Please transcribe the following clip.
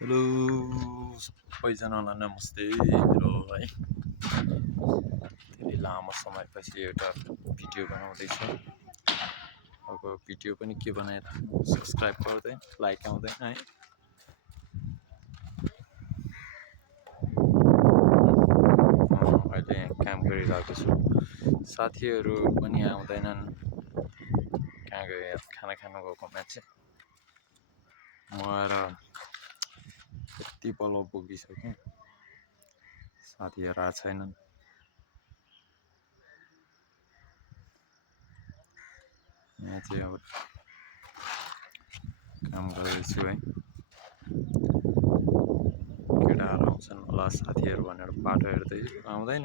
Hello सबैजनालाई नमस्ते मेरो है धेरै लामो समयपछि एउटा भिडियो बनाउँदैछु। अब भिडियो पनि के बनाइराख्नु, सब्सक्राइब गर्दै लाइक आउँदैन है। अहिले काम गरिरहेको छु, साथीहरू पनि आउँदैनन्। कहाँ गयो खाना खानु गएको मान्छे। म आएर यति पल्लो पुगिसकेँ, साथीहरू आएको छैनन्। यहाँ चाहिँ अब काम गर्दैछु है। केटाहरू आउँछन् होला साथीहरू भनेर बाटो हेर्दै आउँदैन।